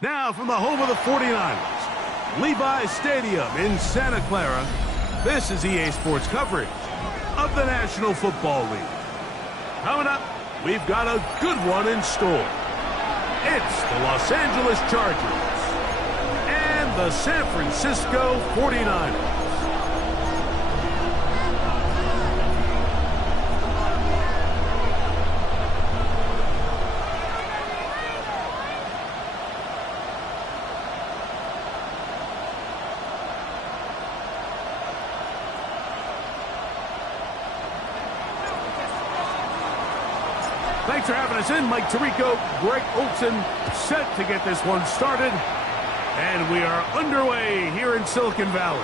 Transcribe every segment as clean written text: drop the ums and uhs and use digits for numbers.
Now from the home of the 49ers, Levi's Stadium in Santa Clara, this is EA Sports coverage of the National Football League. Coming up, we've got a good one in store. It's the Los Angeles Chargers and the San Francisco 49ers. Thanks for having us in. Mike Tirico, Greg Olson, set to get this one started. And we are underway here in Silicon Valley.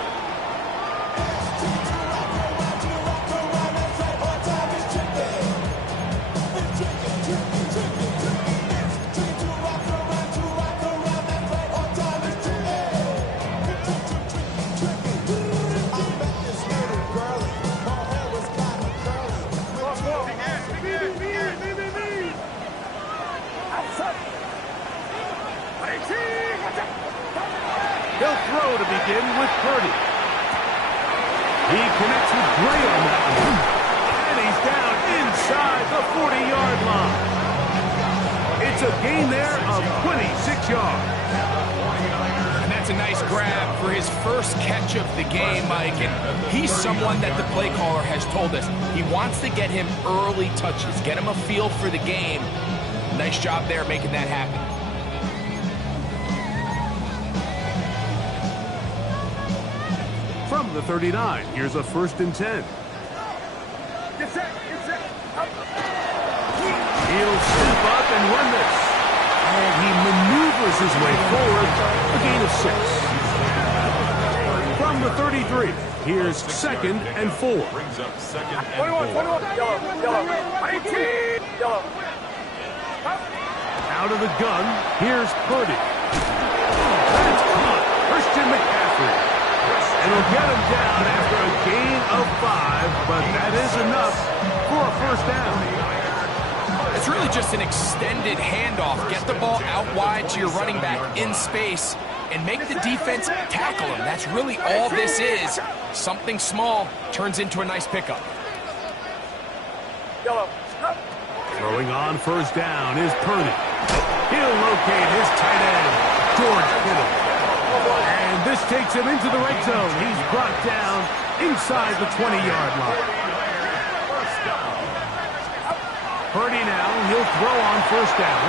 He'll throw to begin with Purdy. He connects with Gray on that one. And he's down inside the 40-yard line. It's a gain there of 26 yards. And that's a nice grab for his first catch of the game, Mike. And he's someone that the play caller has told us he wants to get him early touches, get him a feel for the game. Nice job there making that happen. From the 39, here's a 1st and 10. He'll step up and run this. And he maneuvers his way forward, a gain of 6. From the 33, here's 2nd and 4. Brings up 2nd and 4. Out of the gun, here's Purdy. That's caught. Christian McCaffrey. And he'll get him down after a gain of 5, but that is enough for a 1st down. It's really just an extended handoff. Get the ball out wide to your running back in space and make the defense tackle him. That's really all this is. Something small turns into a nice pickup. Throwing on 1st down is Purdy. He'll locate his tight end, George Kittle. And this takes him into the red zone. He's brought down inside the 20-yard line. Purdy now, he'll throw on 1st down.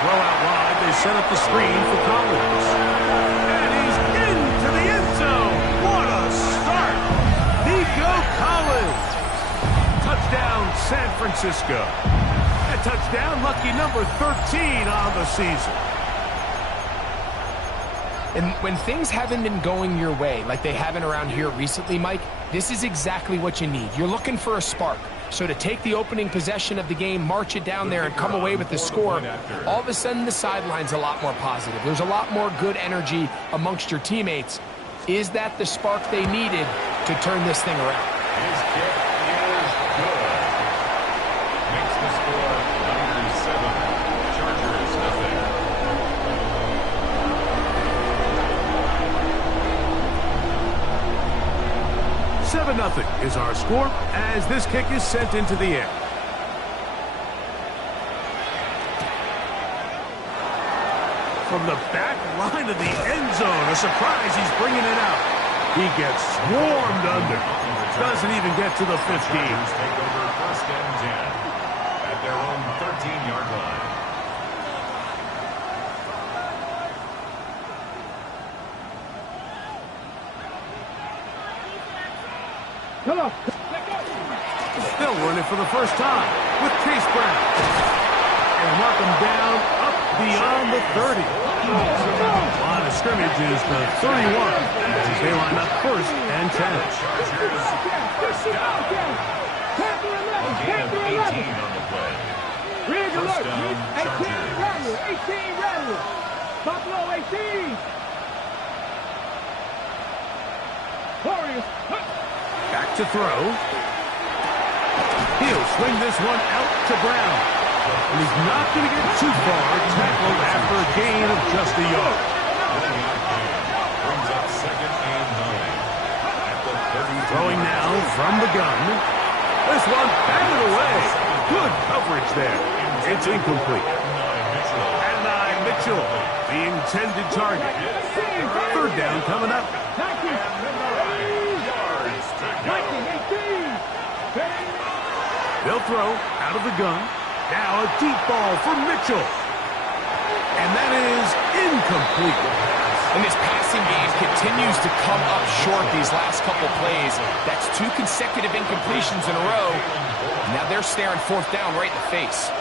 Throw out wide, they set up the screen for Collins. And he's into the end zone. What a start. Nico Collins. Touchdown, San Francisco. A touchdown, lucky number 13 on the season. And when things haven't been going your way, like they haven't around here recently, Mike, this is exactly what you need. You're looking for a spark. So to take the opening possession of the game, march it down there, and come away with the score, all of a sudden the sideline's a lot more positive. There's a lot more good energy amongst your teammates. Is that the spark they needed to turn this thing around? His kick is good. Makes the score 9-7. Chargers nothing. 7-0 is our score as this kick is sent into the air. From the back line of the end zone, a surprise, he's bringing it out. He gets swarmed under. Doesn't even get to the 15. Chargers take over 1st and 10 at their own 13-yard line. Still running for the 1st time with Chase Brown. And mark him down up beyond the 30. Line of scrimmage is the 31 as they line up 1st and 10. A gain of 18 on the play. 1st down, Chargers. 18 ready. Buffalo 18. Warriors. Back to throw. He'll swing this one out to Brown. And he's not going to get too far tackled after a gain of just a yard. Brings up 2nd and 9. At the 30. Throwing now from the gun. This one batted away. Good coverage there. It's incomplete. Adonai Mitchell, the intended target. 3rd down coming up. They'll throw out of the gun. Now a deep ball for Mitchell. And that is incomplete. And this passing game continues to come up short these last couple plays. That's 2 consecutive incompletions in a row. Now they're staring 4th down right in the face.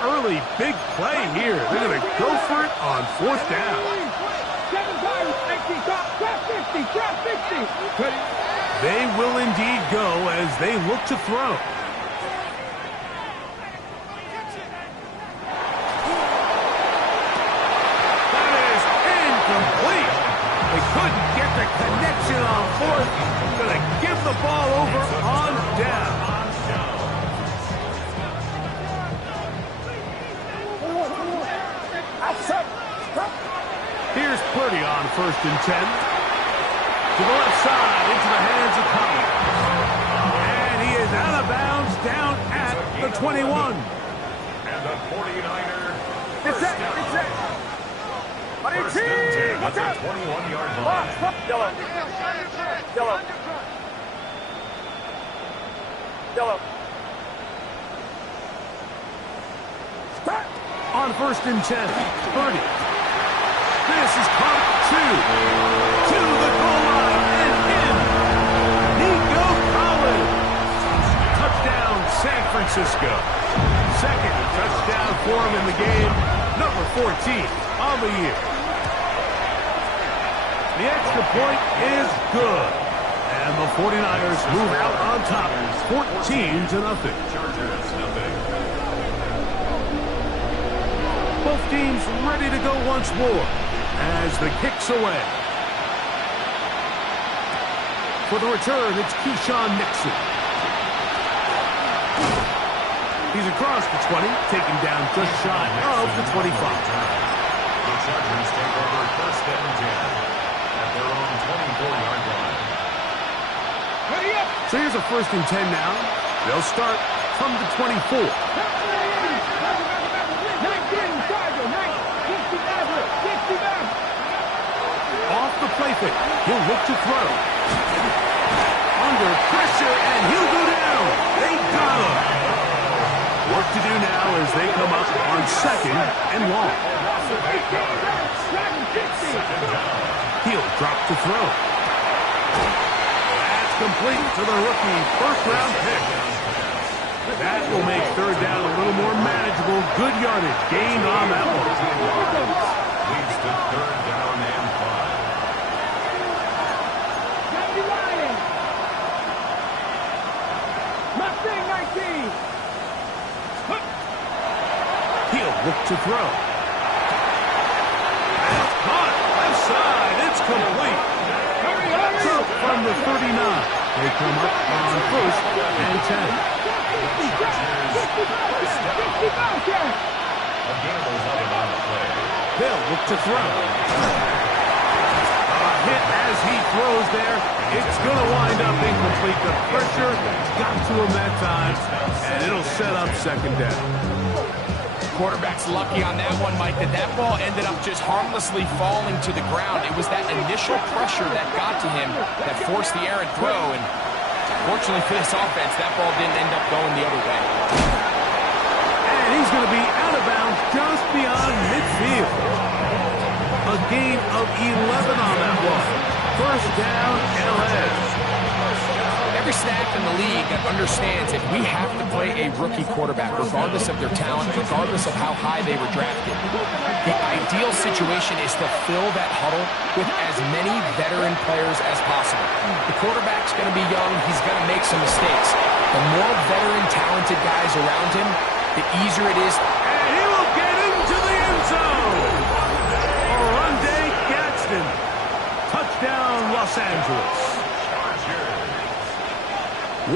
Early big play here. They're going to go for it on 4th down. 7 times, 50, drop 50. They will indeed go as they look to throw. That is incomplete. They couldn't get the connection on 4th. Going to give the ball over on down. Here's Purdy on 1st and 10. To the left side, into the hands of Collins. And he is out of bounds down at the 21. And the 49er. It's it. First and 10 at the 21-yard line. Yellow. On 1st and 10, Purdy. This is caught 2. To the goal line and in. Nico Collins. Touchdown, San Francisco. 2nd touchdown for him in the game. Number 14 on the year. The extra point is good. And the 49ers move out on top, 14-0. Chargers, nothing. Both teams ready to go once more as the kick's away. For the return, it's Keyshawn Nixon. He's across the 20, taken down just shy of the 25. The Chargers take over 1st and 10 at their own 24-yard line. So here's a 1st and 10 now. They'll start from the 24. Off the play fake. He'll look to throw. Under pressure, and he'll go down. They got him. Work to do now as they come up on 2nd and long. He'll drop to throw. That's complete to the rookie 1st-round pick. That will make 3rd down a little more manageable. Good yardage gained on that one. Leads to 3rd down and 5. Mustang 19. He'll look to throw. That's caught. Left side. It's complete. So from the 39, they come up on 1st and 10. They'll look to throw. A hit as he throws there. It's going to wind up incomplete. The pressure got to him that time, and it'll set up 2nd down. Quarterback's lucky on that one, Mike, that ball ended up just harmlessly falling to the ground. It was that initial pressure that got to him that forced the errant throw, and fortunately for this offense, that ball didn't end up going the other way. And he's going to be out of bounds just beyond midfield. A gain of 11 on that one. 1st down, LA. Every staff in the league that understands if we have to play a rookie quarterback, regardless of their talent, regardless of how high they were drafted, the ideal situation is to fill that huddle with as many veteran players as possible. The quarterback's going to be young. He's going to make some mistakes. The more veteran, talented guys around him, the easier it is. And he will get into the end zone. Oronde Gadsden. Touchdown, Los Angeles.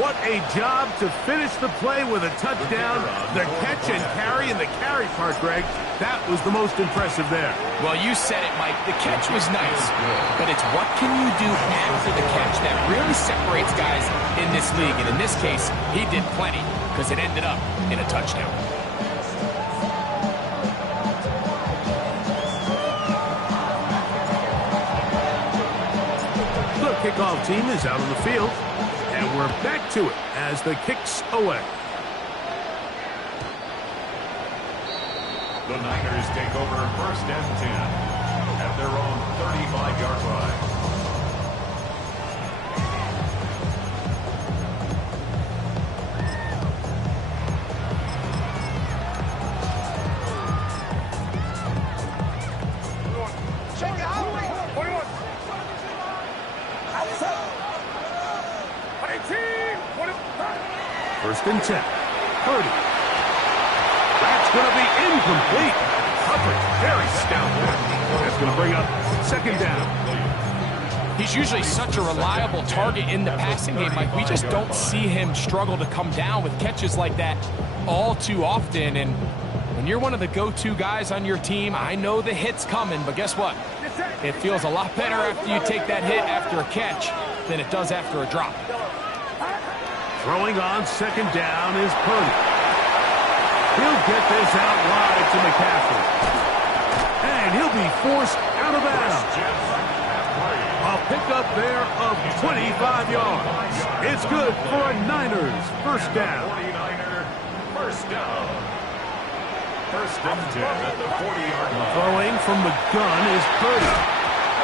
What a job to finish the play with a touchdown. The catch and carry, and the carry part, Greg, that was the most impressive there. Well, you said it, Mike. The catch was nice, but it's what can you do after the catch that really separates guys in this league. And in this case, he did plenty because it ended up in a touchdown. The kickoff team is out on the field, and we're back to it as the kick's away. The Niners take over 1st and 10 at their own 35-yard line. First and 10. Purdy. That's going to be incomplete. Coverage very stout there. That's going to bring up 2nd down. He's usually such a reliable target in the passing game, Mike. We just don't see him struggle to come down with catches like that all too often. And when you're one of the go-to guys on your team, I know the hit's coming, but guess what? It feels a lot better after you take that hit after a catch than it does after a drop. Throwing on 2nd down is Purdy. He'll get this out wide to McCaffrey. And he'll be forced out of bounds. A pickup there of 25 yards. It's good for a Niners 1st down. 49er, 1st down. 1st and 10 at the 40-yard line. Throwing from the gun is Purdy.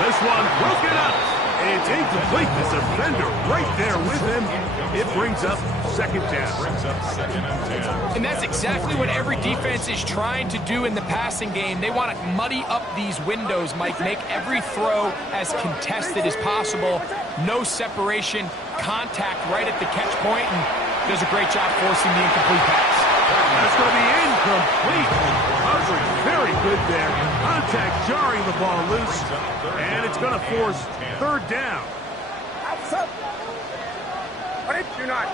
This one broken up. It's incomplete. The defender right there with him. It brings up 2nd down. Brings up 2nd and 10. And that's exactly what every defense is trying to do in the passing game. They want to muddy up these windows, Mike, make every throw as contested as possible. No separation, contact right at the catch point, and does a great job forcing the incomplete pass. That's going to be incomplete. Coverage very good there. Contact jarring the ball loose. And it's going to force 3rd down. You're not.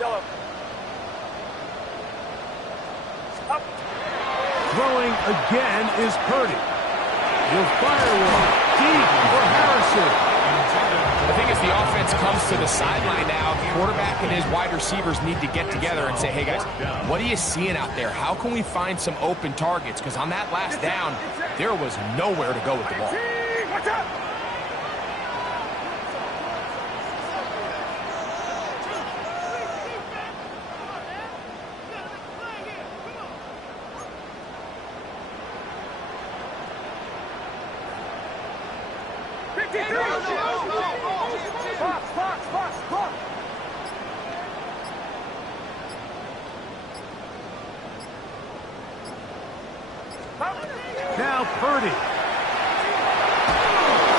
Yellow. Throwing again is Purdy. He'll fire one deep for Harrison. I think as the offense comes to the sideline now, the quarterback and his wide receivers need to get together and say, hey guys, what are you seeing out there? How can we find some open targets? Because on that last down, there was nowhere to go with the ball. Watch out! Now Purdy.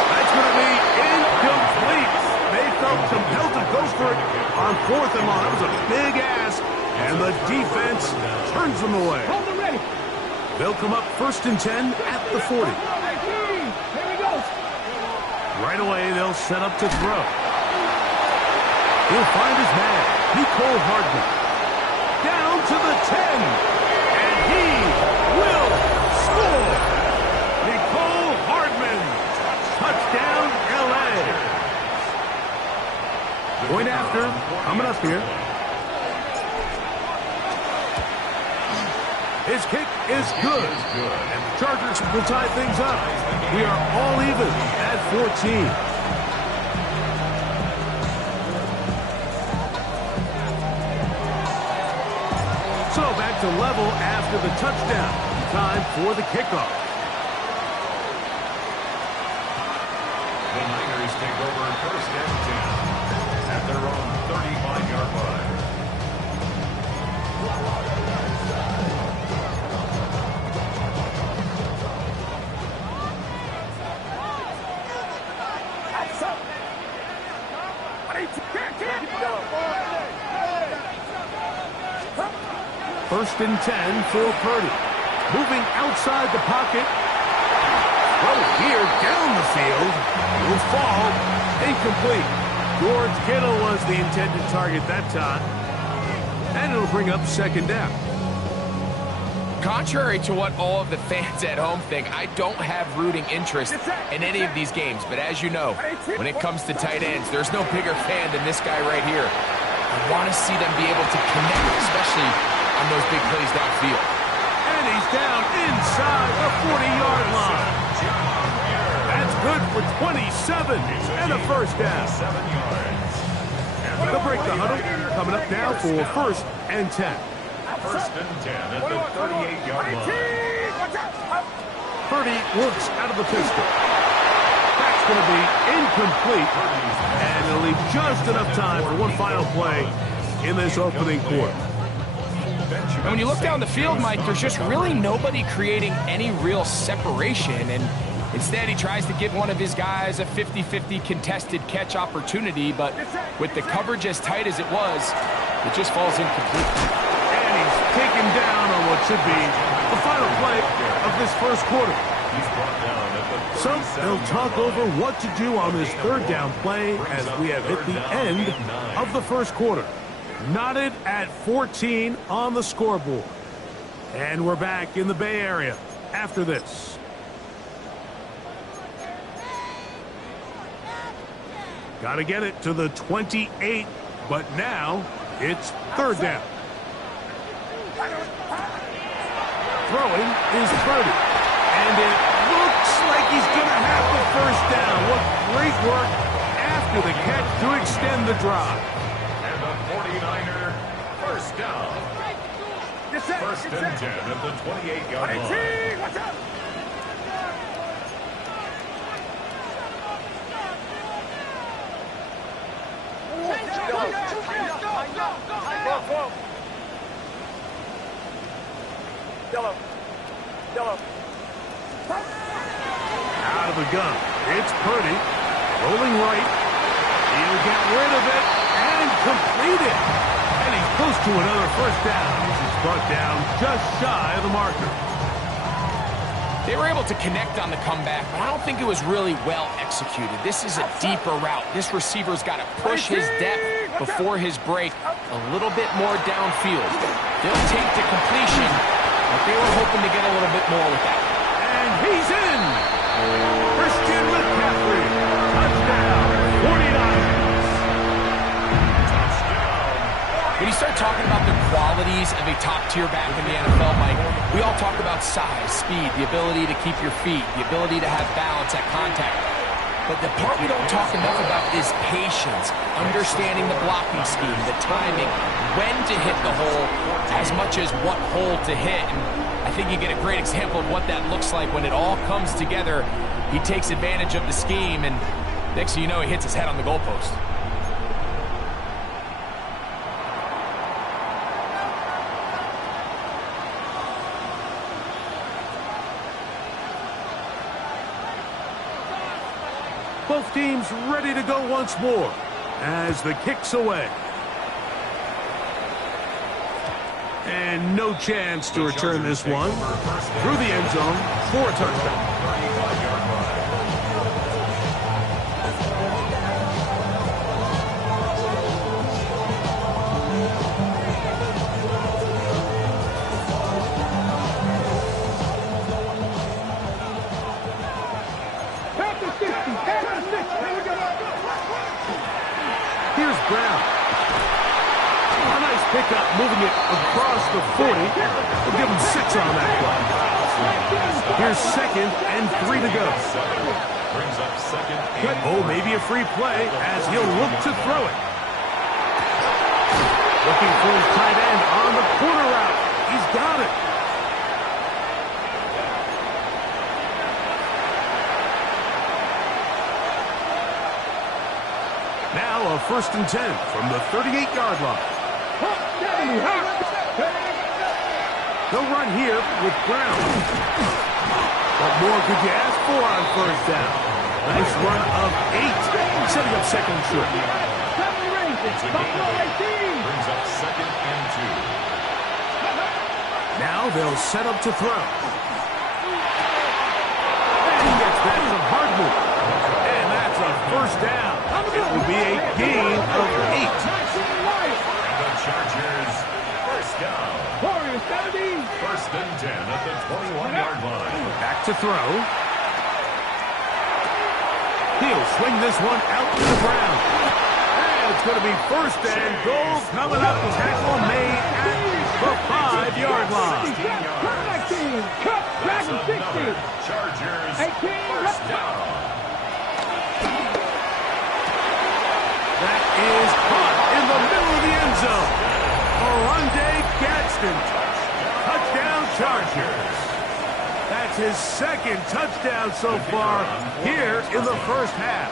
That's going to be incomplete. They felt compelled to go for it on 4th and long. That was a big ask, and the defense turns them away. Hold them ready. They'll come up 1st and 10 at the 40. Here we go. Right away, they'll set up to throw. He'll find his man, Mecole Hardman. Down to the 10. And he will score. Mecole Hardman. Touchdown, L.A. Point after, coming up here. His kick is good. And the Chargers will tie things up. We are all even at 14. So back to level after the touchdown. Time for the kickoff. The Niners take over 1st and 10 at their own 35-yard line. First and 10 for Purdy. Moving outside the pocket. Throw here down the field. Will fall. Incomplete. George Kittle was the intended target that time. And it'll bring up second down. Contrary to what all of the fans at home think, I don't have rooting interest in any of these games. But as you know, when it comes to tight ends, there's no bigger fan than this guy right here. I want to see them be able to connect, especially on those big plays downfield. And he's down inside the 40-yard line. That's good for 27 and a first down. They'll break the huddle. Coming up now for first and 10. First and 10 at the 38-yard line. Purdy works out of the pistol. That's going to be incomplete. And it'll leave just enough time for one final play in this opening quarter. And when you look down the field, Mike, there's just really nobody creating any real separation. And instead, he tries to give one of his guys a 50-50 contested catch opportunity. But with the coverage as tight as it was, it just falls incomplete. And he's taken down on what should be the final play of this first quarter. So they'll talk over what to do on this third down play as we have hit the end of the first quarter. Knotted at 14 on the scoreboard. And we're back in the Bay Area after this. Got to get it to the 28, but now it's third down. Throwing is Purdy. And it looks like he's going to have the first down. What great work after the catch to extend the drive. And the 49er first down. First and 10 at the 28-yard line. Watch out! Yellow. Out of the gun. It's Purdy. Rolling right. He'll get rid of it and complete it. And he's close to another first down. He's brought down just shy of the marker. They were able to connect on the comeback, but I don't think it was really well executed. This is a deeper route. This receiver's got to push his depth before his break a little bit more downfield. They'll take the completion, but they were hoping to get a little bit more with that. And he's in. Christian McCaffrey. Touchdown. 49ers. When you start talking about the qualities of a top-tier back in the NFL, Mike, we all talk about size, speed, the ability to keep your feet, the ability to have balance at contact. But the part we don't talk enough about is patience, understanding the blocking scheme, the timing, when to hit the hole, as much as what hole to hit. And I think you get a great example of what that looks like when it all comes together. He takes advantage of the scheme, and next thing you know, he hits his head on the goalpost. Both teams ready to go once more as the kick's away. And no chance to return this one through the end zone for a touchdown. Here's Brown. A nice pickup, moving it across the 40. We'll give him 6 on that play. Here's second and 3 to go. Oh, maybe a free play as he'll look to throw it. Looking for his tight end on the corner route. He's got it. Now a first and 10 from the 38-yard line. They'll run here with Brown. What more could you ask for on first down? Nice run of 8, setting up second and short. Brings up second and 2. Now they'll set up to throw. And he gets That's a hard move. And that's a first down. It will be a gain of 8. And the Chargers, first down. First and 10 at the 21-yard line. Back to throw. He'll swing this one out to the ground. And it's going to be first and goal coming up. Tackle made at the 5-yard line. That's another Chargers, first down. That is caught in the middle of the end zone. Oronde Gadsden. Touchdown Chargers. That's his second touchdown so far here in the first half.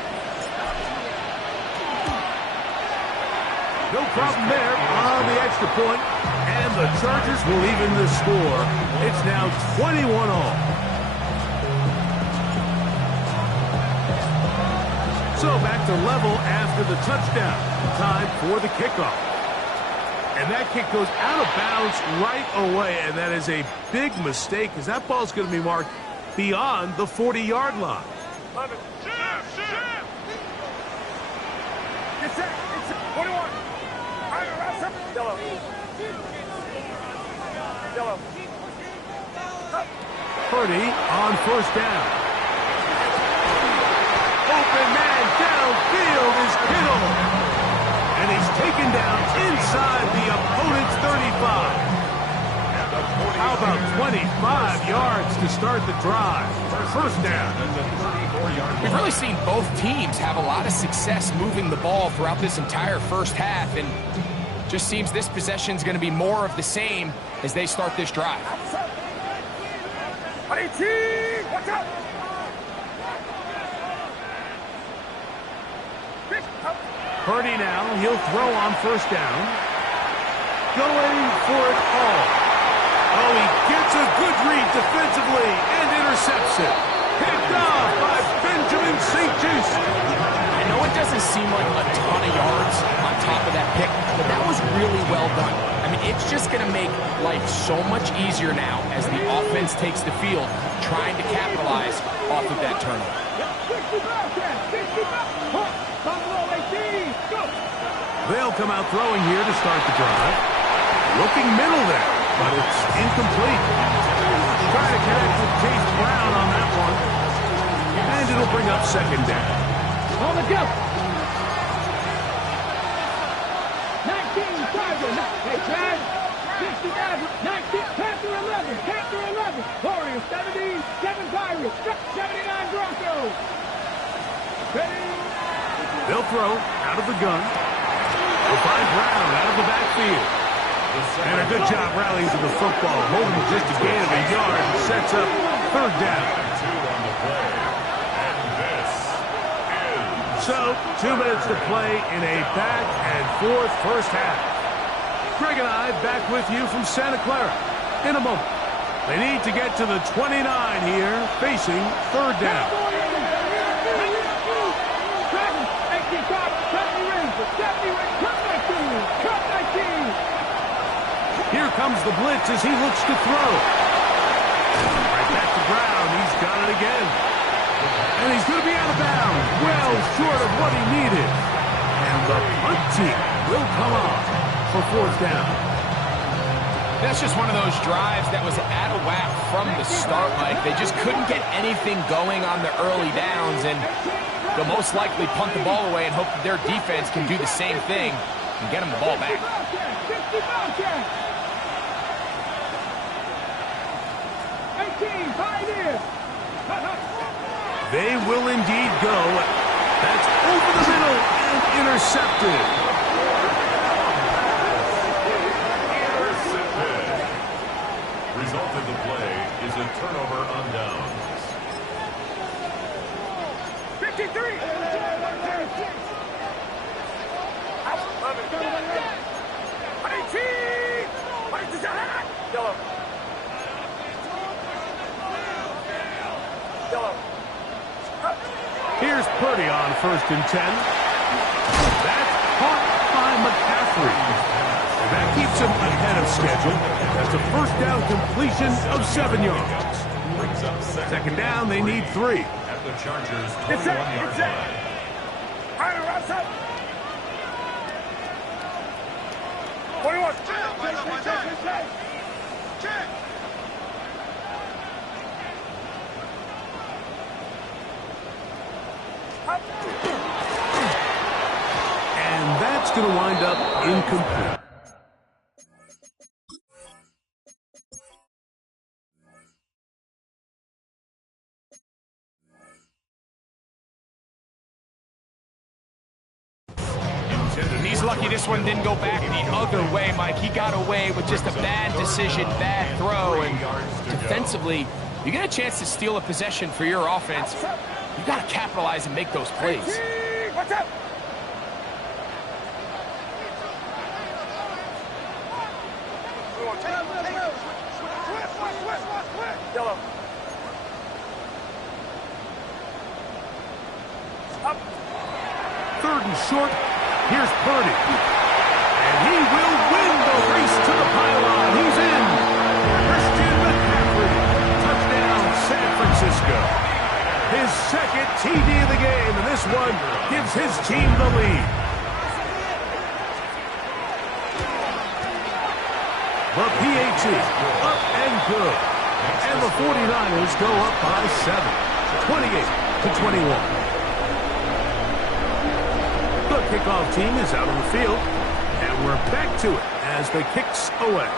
No problem there on the extra point, and the Chargers will even the score. It's now 21-all. So back to level after the touchdown. Time for the kickoff. And that kick goes out of bounds right away, and that is a big mistake because that ball's going to be marked beyond the 40-yard line. 11. Get set. 21. Yellow. Purdy on first down. Open man downfield is Kittle. And he's taken down inside the opponent's 35. How about 25 yards to start the drive? First down. We've really seen both teams have a lot of success moving the ball throughout this entire first half, and just seems this possession is going to be more of the same as they start this drive. Watch out! Purdy now, he'll throw on first down. Going for it all. Oh, he gets a good read defensively and intercepts it. Picked off by Benjamin St-Juste. I know it doesn't seem like a ton of yards on top of that pick, but that was really well done. I mean, it's just going to make life so much easier now as the offense takes the field, trying to capitalize off of that turnover. They'll come out throwing here to start the drive. Looking middle there, but it's incomplete. Trying to connect with Chase Brown on that one. And it'll bring up second down. On the go. 19, Chargers. Hey, Chad. 19, Panther 11. Panther 11. Warriors 70, 7 Pirates. 79 Broncos. Ready? They'll throw out of the gun. They'll find Brown out of the backfield. And a good job rallying to the football. Holding just a gain of a yard and sets up third down. So, 2 minutes to play in a back-and-forth first half. Greg and I back with you from Santa Clara in a moment. They need to get to the 29 here, facing third down. Here comes the blitz as he looks to throw. Right back to Brown. He's got it again. And he's going to be out of bounds. Well short of what he needed. And the punt team will come off for fourth down. That's just one of those drives that was out of whack from the start, Mike. They just couldn't get anything going on the early downs, and they'll most likely punt the ball away and hope that their defense can do the same thing and get them the ball back. They will indeed go. That's over the middle and intercepted. Result of the play is a turnover on downs. 53. Yellow. Here's Purdy on first and 10. That's caught by McCaffrey. And that keeps him ahead of schedule. That's a first down completion of 7 yards. Second down, they need 3. At the Chargers' 21-yard line. Higher, outside. 21. Check. And that's going to wind up incomplete. And he's lucky this one didn't go back the other way, Mike. He got away with just a bad decision, bad throw, and defensively, you get a chance to steal a possession for your offense. You got to capitalize and make those plays. What's up? Yellow. Up. 3rd and short. Here's Purdy. And he will win the race to the pylon. He's in. Christian McCaffrey. Touchdown, San Francisco. His 2nd TD of the game, and this one gives his team the lead. The PAT up and good. And the 49ers go up by 7. 28-21. The kickoff team is out on the field, and we're back to it as the kick's away.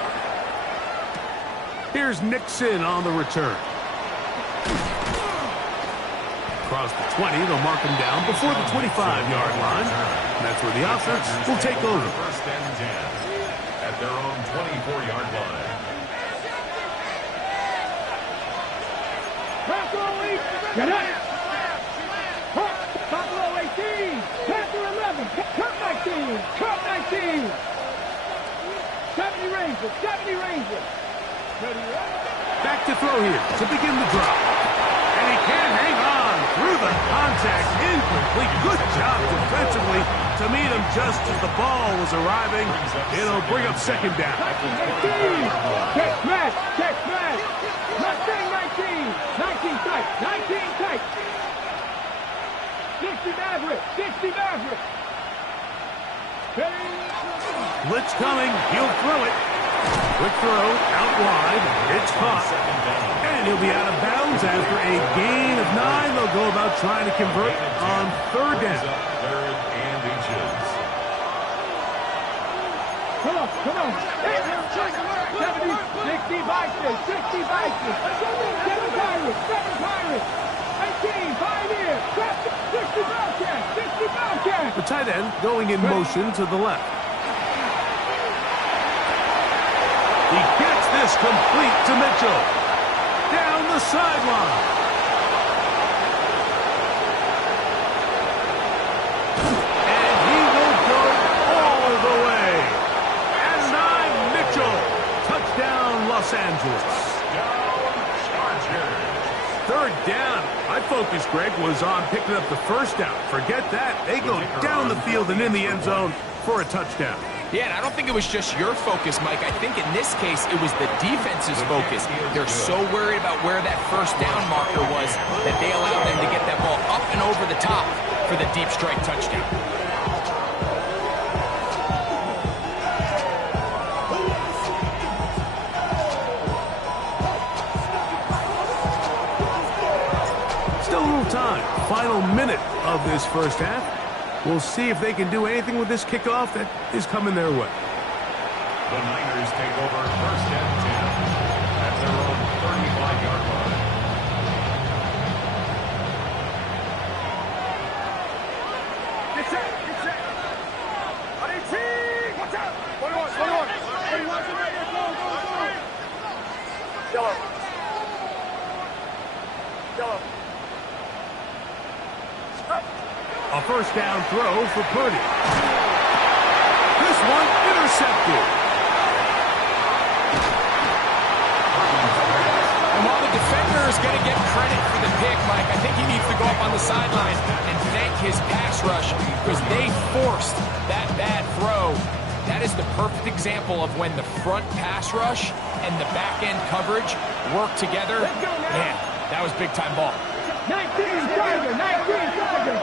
Here's Nixon on the return. Across the 20, they'll mark him down before the 25-yard line. And that's where the offense will take over. 1st and 10 at their own 24-yard line. Get up! Buffalo 18, Panther 11, Cup 19, Cup 19. 70 Rangers. Back to throw here to begin the drop. And he can't hang on through the contact. Incomplete. Good job defensively to meet him just as the ball was arriving. It'll bring up 2nd down. 19, catch match. Mustang 19 tight, 19 tight. 60 Maverick. Blitz coming. He'll throw it. Quick throw out wide. It's caught. And he'll be out of bounds after a gain of 9. They'll go about trying to convert on 3rd down. 3rd and inches. Come on. 70, 60 Vikings. 7 Pirates. 18, 5 here. 60 Bobcats. The tight end going in motion to the left. He gets this complete to Mitchell. Down the sideline. And he will go all the way. And 9, Mitchell. Touchdown, Los Angeles. Chargers. 3rd down. My focus, Greg, was on picking up the 1st down. Forget that. They go down the field and in the end zone for a touchdown. Yeah, and I don't think it was just your focus, Mike. I think in this case, it was the defense's focus. They're so worried about where that 1st down marker was that they allowed them to get that ball up and over the top for the deep strike touchdown. Still a little time. Final minute of this 1st half. We'll see if they can do anything with this kickoff that is coming their way. The Niners take over 1st and 10 at their own 35-yard line. Get set. On 18. Watch out. 21. Go. Yellow. A 1st down throw for Purdy. This one intercepted. And while the defender is going to get credit for the pick, Mike, I think he needs to go up on the sideline and thank his pass rush because they forced that bad throw. That is the perfect example of when the front pass rush and the back end coverage work together. Man, that was big time ball. 19 Tiger, 19 Tiger.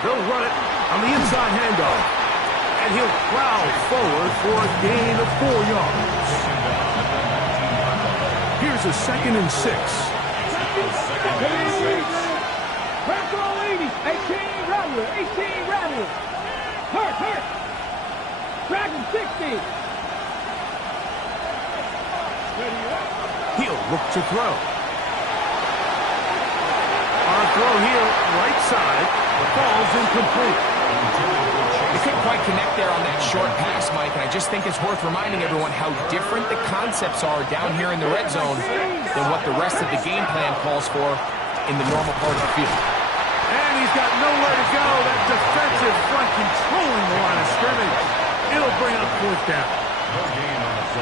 They'll run it on the inside handoff. And he'll plow forward for a gain of 4 yards. Here's a 2nd and 6. Hurt all 80. 18 Rattler. 18 Rattler. Hurt. Dragon 60. He'll look to throw. On a throw here, right side. The ball's incomplete. They couldn't quite connect there on that short pass, Mike, and I just think it's worth reminding everyone how different the concepts are down here in the red zone than what the rest of the game plan calls for in the normal part of the field. And he's got nowhere to go. That defensive front controlling the line of scrimmage. It'll bring up 4th down.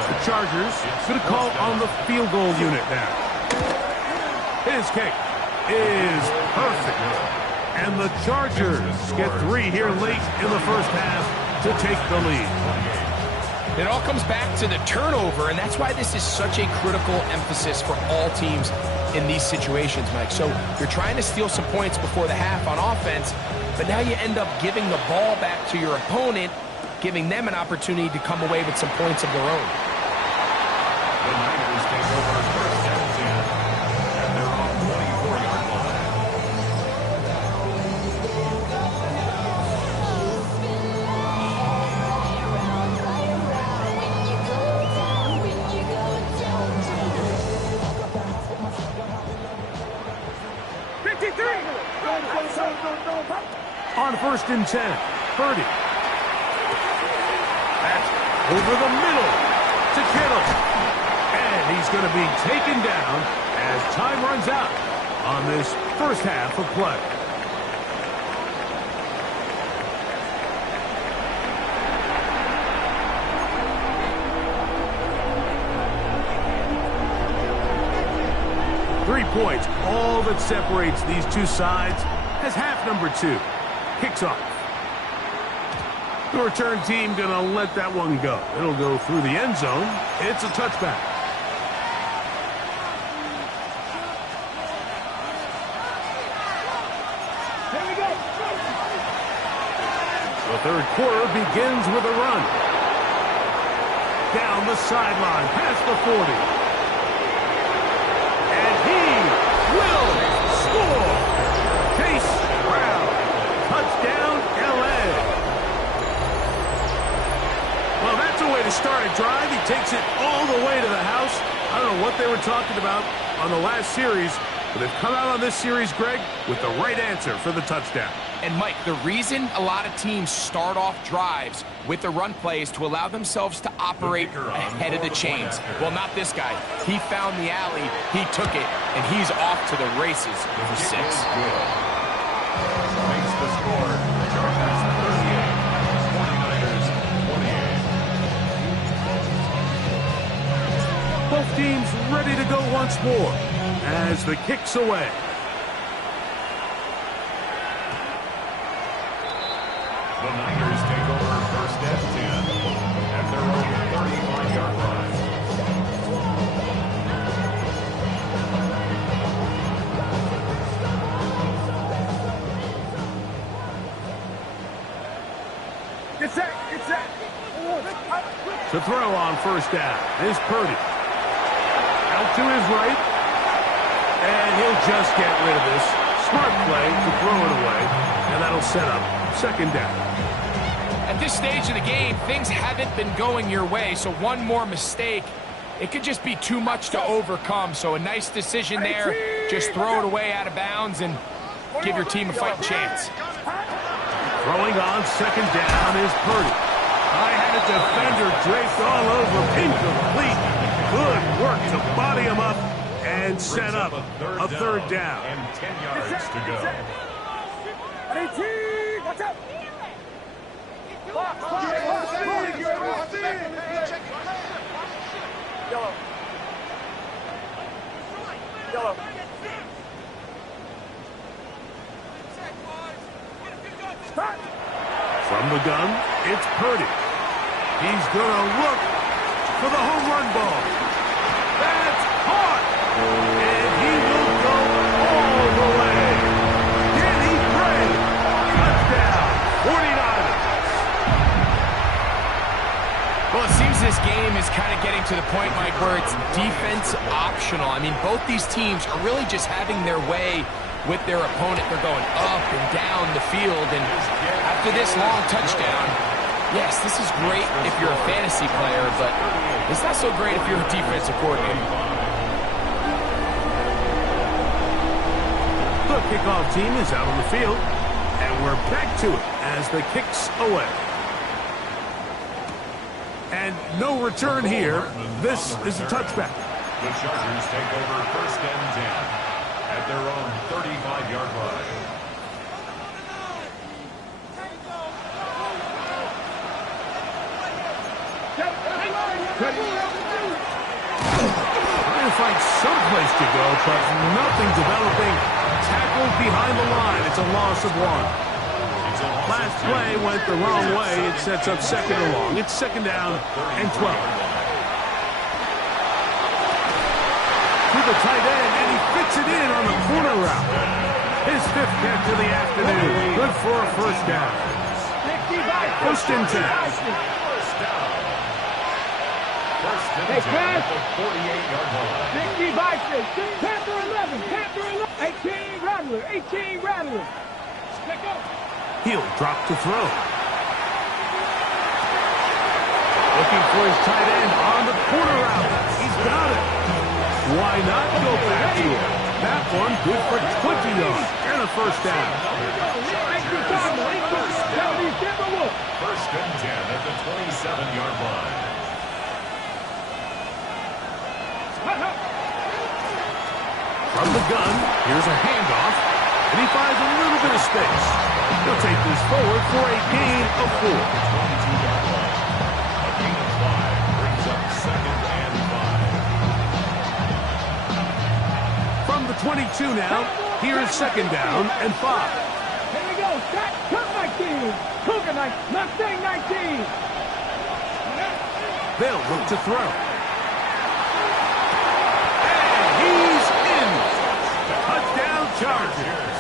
The Chargers going to call on the field goal unit now. His kick is perfect. And the Chargers get 3 here late in the first half to take the lead. It all comes back to the turnover, and that's why this is such a critical emphasis for all teams in these situations, Mike. So you're trying to steal some points before the half on offense, but now you end up giving the ball back to your opponent, giving them an opportunity to come away with some points of their own. The Niners take over 1st and 10, and they're on 24-yard line. On 1st and 10, Purdy. That's over the middle to Kittle. And he's going to be taken down as time runs out on this first half of play. Three points, all that separates these two sides, as half number 2 kicks off. The return team going to let that one go. It'll go through the end zone. It's a touchback. Here we go. The 3rd quarter begins with a run. Down the sideline, past the 40. And he will score. Chase Brown. Touchdown, L.A. Well, that's a way to start a drive. He takes it all the way to the house. I don't know what they were talking about on the last series, but they've come out on this series, Greg, with the right answer for the touchdown. And, Mike, the reason a lot of teams start off drives with the run play is to allow themselves to operate ahead of the chains. Well, not this guy. He found the alley, he took it, and he's off to the races for 6. Makes the score. Chargers 38, 49ers 28. Both teams ready to go once more as the kick's away. The Niners take over 1st and 10 at their own 35-yard line. Get set. To throw on 1st down is Purdy. Out to his right. And he'll just get rid of this. Smart play to throw it away. And that'll set up 2nd down. At this stage of the game, things haven't been going your way, so one more mistake, it could just be too much to overcome. So a nice decision there. Just throw it away out of bounds and give your team a fighting chance. Throwing on 2nd down is Purdy. I had a defender draped all over, incomplete. Good work to body him up and set up a 3rd down. And 10 yards to go. Watch out. Yellow. From the gun, it's Purdy. He's going to look for the home run ball. That's caught. And he will go all the way. Danny Gray. Touchdown. 49ers. Well, it seems this game is kind of getting to the point, Mike, where it's defense optional. I mean, both these teams are really just having their way with their opponent. They're going up and down the field, and after this long touchdown, yes, this is great if you're a fantasy player, but it's not so great if you're a defensive coordinator. The kickoff team is out on the field, and we're back to it as the kick's away. And no return here. This is a touchback. The Chargers take over 1st and 10 at their own 35-yard line. Trying to find someplace to go, but nothing developing. Tackled behind the line. It's a loss of 1. Last play went the wrong way. It sets up 2nd and long. It's 2nd down and 12. To the tight end, and he fits it in on the corner route. His 5th catch of the afternoon. Good for a 1st down. 1st and 10. Hey, pass. 48-yard line. 60 Bison. Panther 11. Panther 11. 18 Rattler. 18 Rattler. Stick up. He'll drop to throw. Looking for his tight end on the corner route. He's got it. Why not go back to him? That one good for 20 yards and a 1st down. 1st and 10 at the 27-yard line. From the gun, here's a handoff, and he finds a little bit of space. He'll take this forward for a gain of 4. 22-yard line. A gain of 5 brings up 2nd and 5. From the 22 now, here's 2nd down and 5. Here we go. Stop. Cook 19. Cougar 19. Mustang 19. They'll look to throw. And he's in. Touchdown Chargers.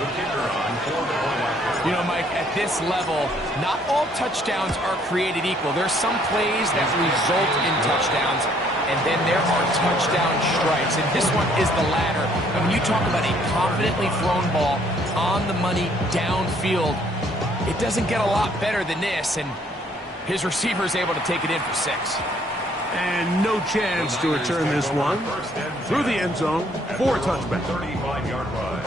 The kicker on for the point. You know, Mike, at this level, not all touchdowns are created equal. There's some plays that result in touchdowns, and then there are touchdown strikes. And this one is the latter. And when you talk about a confidently thrown ball on the money downfield, it doesn't get a lot better than this. And his receiver is able to take it in for 6. And no chance to return this one. Through the end zone for a touchback. 35-yard line.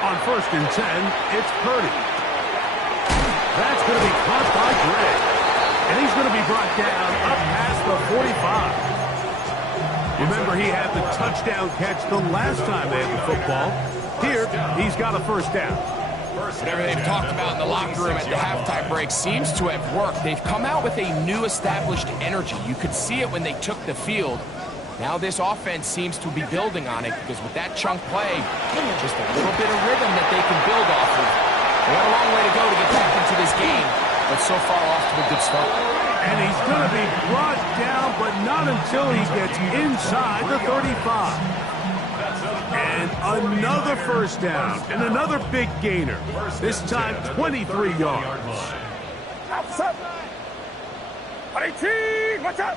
On 1st and 10, it's Purdy. That's going to be caught by Gray. And he's going to be brought down up past the 45. Remember, he had the touchdown catch the last time they had the football. Here, he's got a 1st down. Whatever they've talked about in the locker room at the halftime break seems to have worked. They've come out with a new established energy. You could see it when they took the field. Now this offense seems to be building on it because with that chunk play, just a little bit of rhythm that they can build off of. They got a long way to go to get back into this game, but so far off to a good start. And he's going to be brought down, but not until he gets inside the 35. And another 1st down, and another big gainer. This time, 23 yards. Outside. 18. Watch out.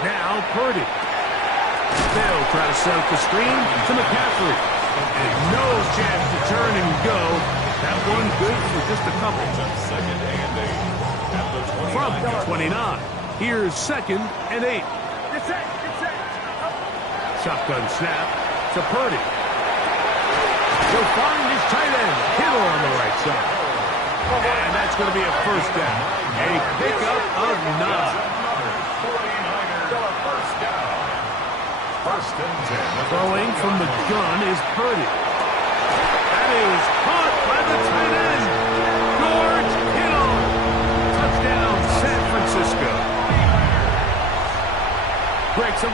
Now Purdy. They'll try to set up the screen to McCaffrey. And no chance to turn and go. That one good for just a couple. 2nd and 8. From the 29. Here's 2nd and 8. Shotgun snap to Purdy. He'll find his tight end, Kittle on the right side. And that's going to be a 1st down. A pickup of 9. 49er 1st down. 1st and 10. Throwing from the gun is Purdy. That is caught by the tight end, George Kittle. Touchdown, San Francisco.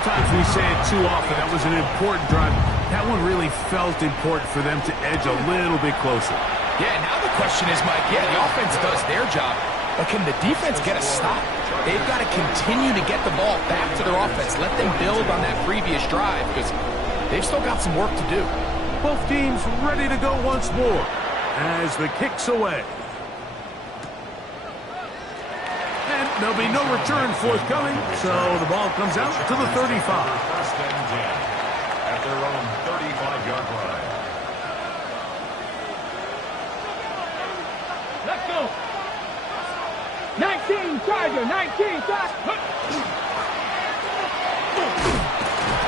Sometimes we say it too often. That was an important drive. That one really felt important for them to edge a little bit closer. Yeah, now the question is, Mike, yeah, the offense does their job, but can the defense get a stop? They've got to continue to get the ball back to their offense. Let them build on that previous drive because they've still got some work to do. Both teams ready to go once more as the kick's away. And there'll be no return forthcoming, so the ball comes out to the 35. First and 10 at their own 35-yard line. Let's go. 19, Charger, 19, Charger.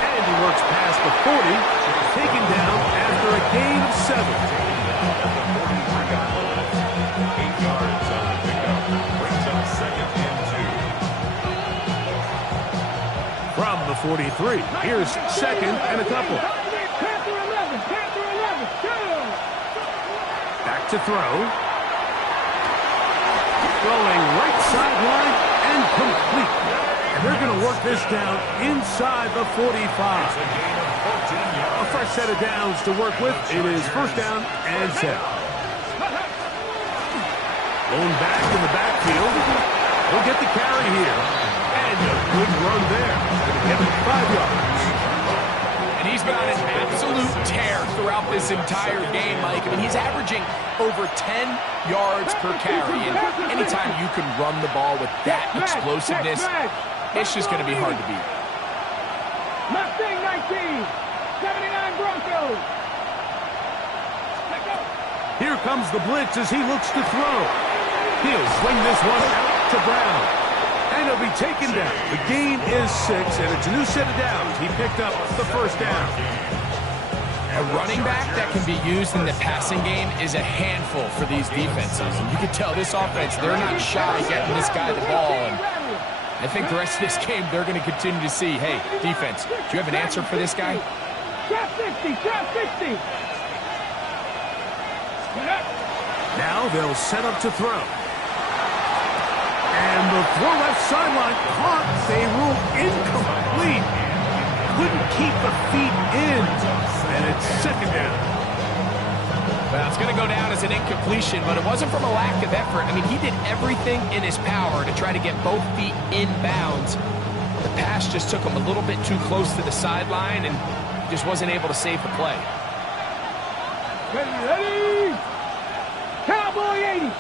And he works past the 40, taken down after a gain of 7. At the 43-yard line, 8 yards on the pickup. Brings up second and 2. From the 43, here's second and a couple. Panther 11, Panther 11, down. Back to throw. Throwing right sideline and complete. And they're going to work this down inside the 45. A gain of 14 yards. A fresh set of downs to work with. It is first down and 10. Going back in the backfield. He'll get the carry here. And a good run there. Going to give him 5 yards. And he's been on an absolute tear throughout this entire game, Mike. I mean, he's averaging over 10 yards per carry. And anytime you can run the ball with that explosiveness, it's just going to be hard to beat. Mustang 19, 79 Broncos. Let's go. Here comes the blitz as he looks to throw. He'll swing this one out to Brown. And he'll be taken down. The gain is 6, and it's a new set of downs. He picked up the first down. A running back that can be used in the passing game is a handful for these defenses. And you can tell this offense, they're not shy getting this guy the ball. And I think the rest of this game, they're going to continue to see, hey, defense, do you have an answer for this guy? Trap 60, trap 60. Now they'll set up to throw. And the throw left sideline caught. They rule incomplete. Couldn't keep the feet in. And it's second down. Well, it's going to go down as an incompletion, but it wasn't from a lack of effort. I mean, he did everything in his power to try to get both feet in bounds. The pass just took him a little bit too close to the sideline, and he just wasn't able to save the play. Ready? Cowboy 80.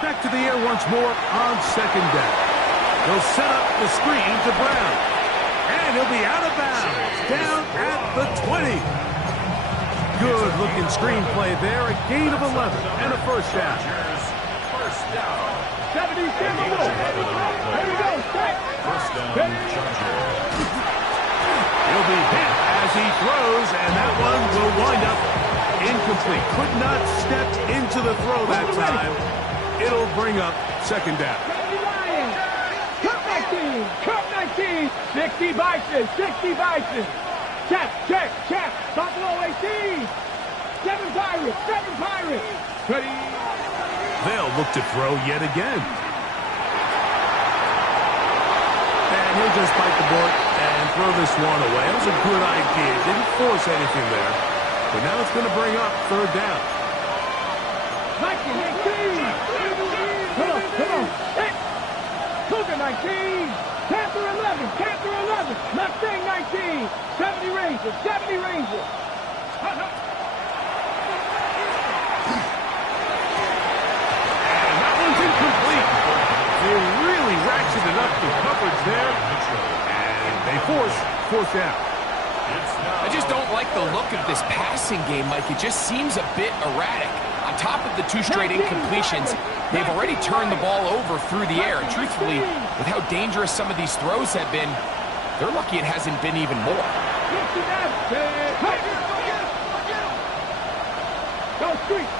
Back to the air once more on second down. They'll set up the screen to Brown. And he'll be out of bounds. Down at the 20. Good looking screenplay there. A gain of 11 and a first down. First down. 70, stand by. Here we go. First down, Chargers. He'll be hit as he throws, and that one will wind up incomplete. Could not step into the throw that time. It'll bring up second down. Cup 19, Cup 19, 60 Bison, 60 Bison. Check, Buffalo 18. 7 Pirates, 7 Pirates. Ready? They'll look to throw yet again. And he'll just bite the bullet and throw this one away. That was a good idea. Didn't force anything there. But now it's going to bring up third down. Mikey 19. Come on. Hey. Cougar 19. Panther 11. Mustang 19. 70 Rangers. And that one's incomplete. They really ratcheted up the coverage there. And they force fourth down. I just don't like the look of this passing game, Mike. It just seems a bit erratic. On top of the 2 straight incompletions, they've already turned the ball over through the air. And truthfully, with how dangerous some of these throws have been, they're lucky it hasn't been even more. Go street.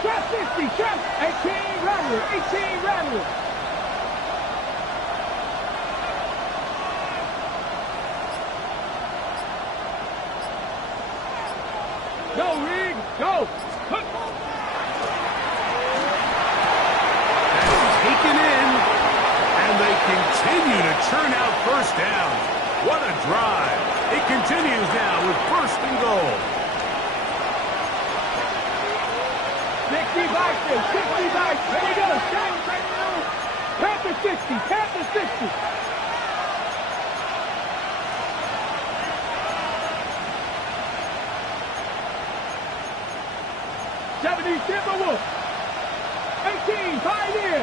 Trap 50, trap 18 Rattler. Go, Reed, go. Taken in. continue to churn out first downs. What a drive. It continues now with first and goal. 60 back there, 60 back. There you go. Panther 60, Panther 60. Timberwolves. 18, Pioneer.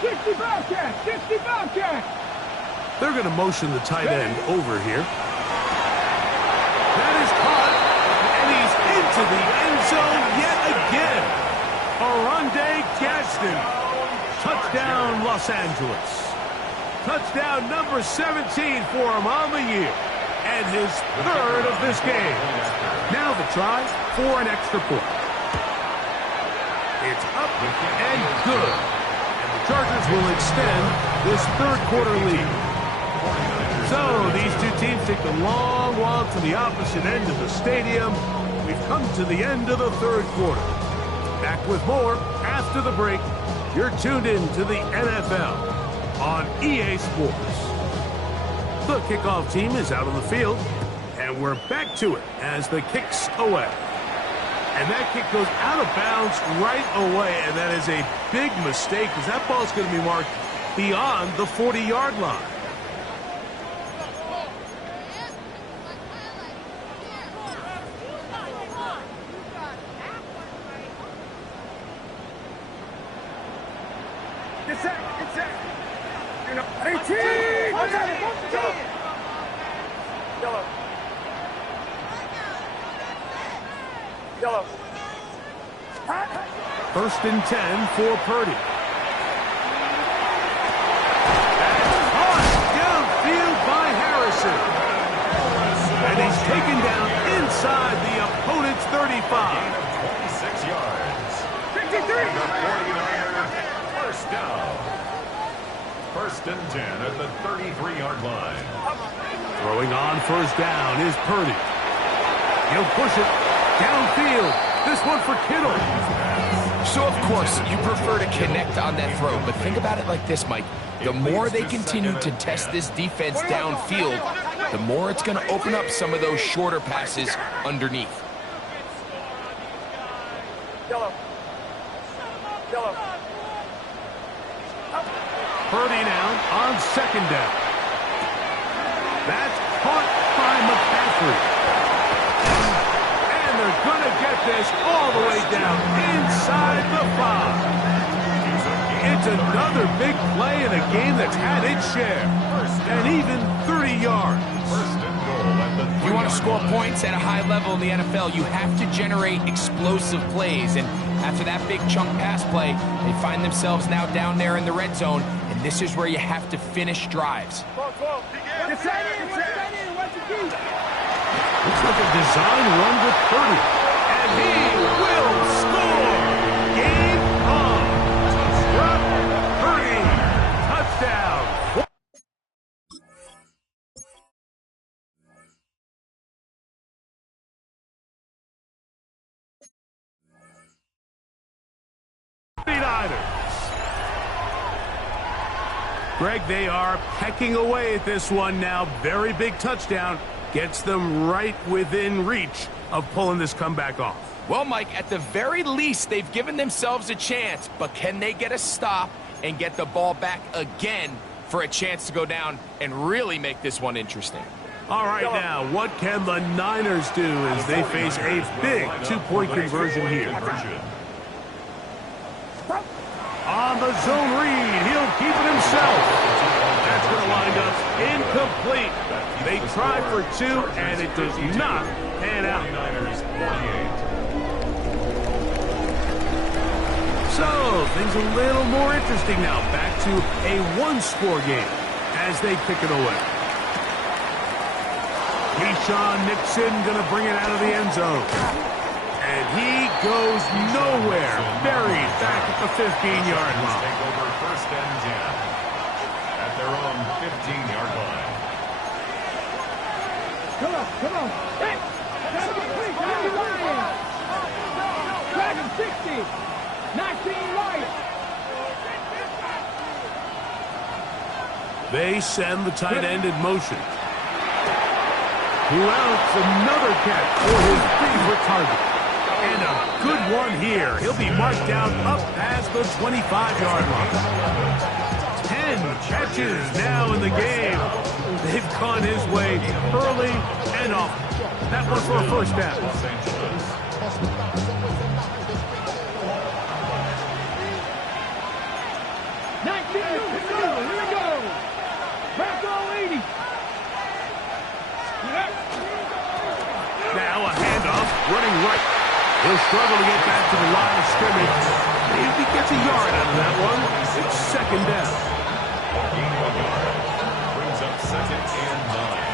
60 Bobcat, 60 Bobcat. They're going to motion the tight end over here. That is caught, and he's into the end zone yet again. Oronde Gadsden. Touchdown, Los Angeles. Touchdown number 17 for him on the year, and his third of this game. Now the try for an extra point. It's up and good. And the Chargers will extend this third quarter lead. So these two teams take the long walk to the opposite end of the stadium. We've come to the end of the third quarter. Back with more after the break. You're tuned in to the NFL on EA Sports. The kickoff team is out on the field, and we're back to it as the kick's away. And that kick goes out of bounds right away, and that is a big mistake because that ball's going to be marked beyond the 40-yard line. It's set. 18! Yellow. Yellow. First and 10 for Purdy. That's caught downfield by Harrison. And he's taken down inside the opponent's 35. 26 yards. 53! The 49er, first down. First and 10 at the 33-yard line. Throwing on first down is Purdy. He'll push it downfield. This one for Kittle. So, of course, you prefer to connect on that throw, but think about it like this, Mike. The more they continue to test this defense downfield, the more it's going to open up some of those shorter passes underneath. Yellow. Purdy now on second down. That's caught by McCaffrey. And they're going to get this all the way down inside the 5. It's another big play in a game that's had its share. And even 30 yards. If you want to score points at a high level in the NFL, you have to generate explosive plays. And after that big chunk pass play, they find themselves now down there in the red zone. And this is where you have to finish drives. It's set in. What's the key? Looks like a design run with Purdy. And he will score. Game on. Brock Purdy. Touchdown. Greg, they are pecking away at this one now. Very big touchdown. Gets them right within reach of pulling this comeback off. Well, Mike, at the very least, they've given themselves a chance, but can they get a stop and get the ball back again for a chance to go down and really make this one interesting? All right, now, what can the Niners do as they face a big two-point conversion here? On the zone read, he'll keep it himself. That's going to wind up incomplete. They try for two, and it does not pan out. So, things a little more interesting now. Back to a one-score game as they kick it away. Keyshawn Nixon going to bring it out of the end zone. And he goes nowhere. Buried back at the 15-yard line. Take over first and 10 at their own 15-yard line. Come on. Hey, Dragon 60. 19 Lions. They send the tight end in motion. Who else? Another catch for his favorite target. And a good one here. He'll be marked down up past the 25-yard line. 10 catches now in the game. They've gone his way early and often. That was for a first down. Here we go. Back on 80. Now a handoff, running right. He'll struggle to get back to the line of scrimmage. If he gets a yard out of that one, it's second down. Gain 1 yard. Brings up second and 9.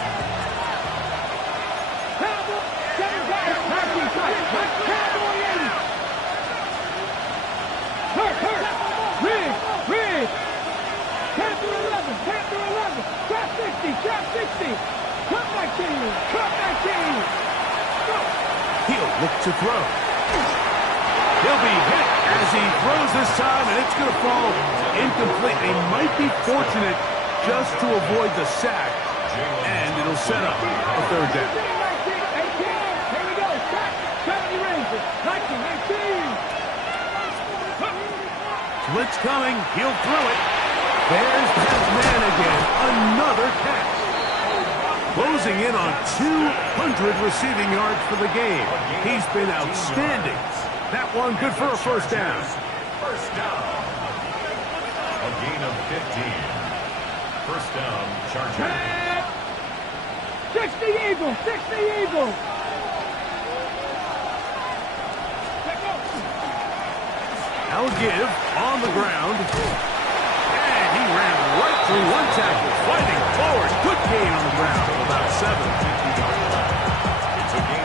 Trap 60. Cut back team. Cut back team. He'll look to throw. He'll be hit as he throws this time, and it's going to fall incomplete. They might be fortunate just to avoid the sack, and it'll set up a third down. 18. Here we go. Sack. 70 Rangers. 19. Blitz coming. He'll throw it. There's that man again. Another catch. Closing in on 200 receiving yards for the game. He's been outstanding. That one good for a first down. First down. A gain of 15. First down, Chargers. 60 Eagles. 60 Eagles. Now give on the ground. And he ran right through one tackle. Fighting forward. Good gain on the ground. About 7.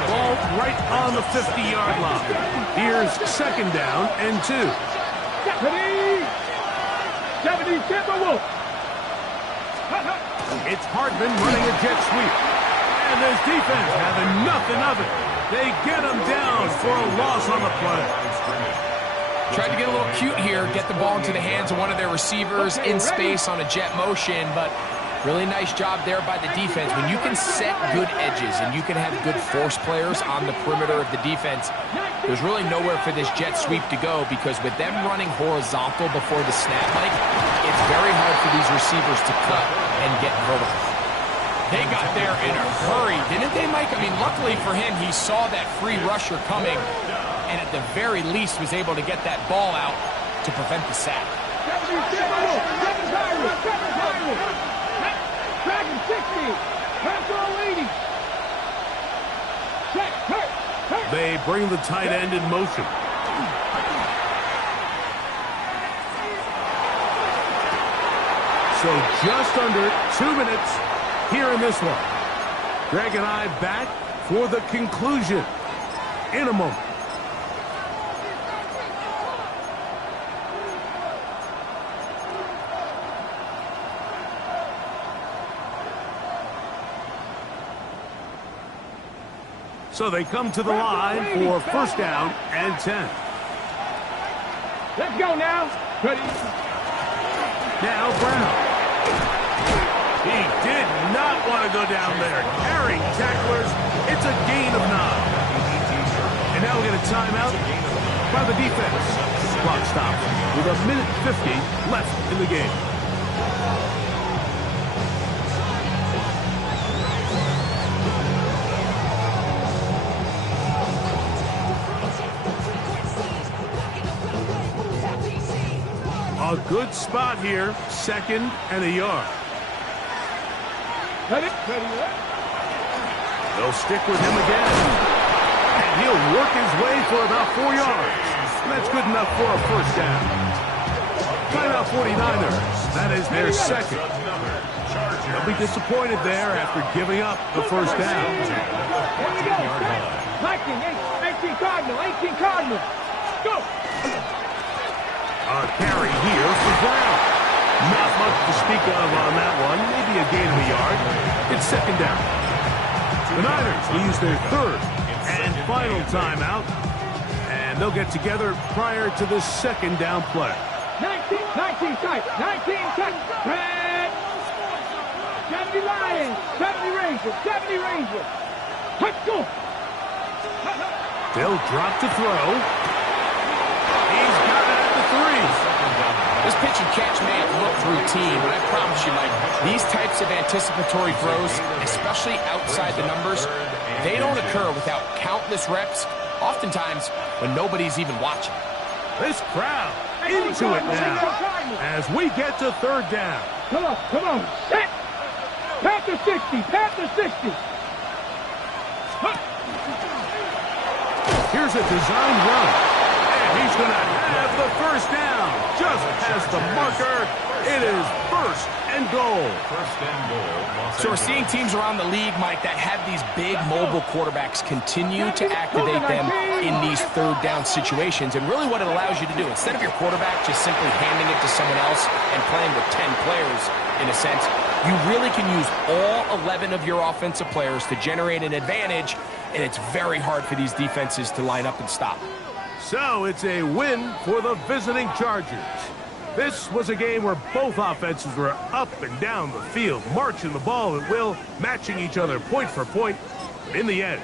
Ball right on the 50-yard line. Here's second down and 2. 70 Timberwolves. It's Hardman running a jet sweep. And this defense having nothing of it. They get him down for a loss on the play. Tried to get a little cute here, get the ball into the hands of one of their receivers in space on a jet motion, but really nice job there by the defense. When you can set good edges and you can have good force players on the perimeter of the defense, there's really nowhere for this jet sweep to go, because with them running horizontal before the snap, Mike, it's very hard for these receivers to cut and get vertical. They got there in a hurry, didn't they, Mike? I mean, luckily for him, he saw that free rusher coming, and at the very least was able to get that ball out to prevent the sack. Dragon 60. Pass all 80. They bring the tight end in motion. So just under 2 minutes here in this one. Greg and I back for the conclusion in a moment. So they come to the line for first down and 10. Let's go now. Ready? Now Brown. He did not want to go down there. Carrying tacklers. It's a gain of 9. And now we get a timeout by the defense. Clock stops with 1:50 left in the game. A good spot here, second and a yard. Ready? They'll stick with him again. And he'll work his way for about 4 yards. And that's good enough for a first down. Timeout 49ers. That is their second. They'll be disappointed there after giving up the first down. Here we go. 18 Cardinal. 18 Cardinal. Go. A carry here for Brown. Not much to speak of on that one. Maybe a gain of a yard. It's second down. The Niners will use their third and final timeout. And they'll get together prior to the second down play. 19 tight. 19 tight. Red. 70 Lions, 70 Rangers, 70 Rangers. Let's go. They'll drop to throw. He's got it at the 3. This pitch and catch may have looked routine, but I promise you, Mike, these types of anticipatory throws, especially outside the numbers, they don't occur without countless reps, oftentimes when nobody's even watching. This crowd into it now as we get to third down. Come on, set. Panther 60, Panther 60. Here's a design run, and he's going to have the first down. Just past the marker, it is first and goal. First and goal. So we're seeing teams around the league, Mike, that have these big mobile quarterbacks continue to activate them in these third down situations. And really what it allows you to do, instead of your quarterback just simply handing it to someone else and playing with 10 players, in a sense, you really can use all 11 of your offensive players to generate an advantage, and it's very hard for these defenses to line up and stop. So it's a win for the visiting Chargers. This was a game where both offenses were up and down the field, marching the ball at will, matching each other point for point. In the end,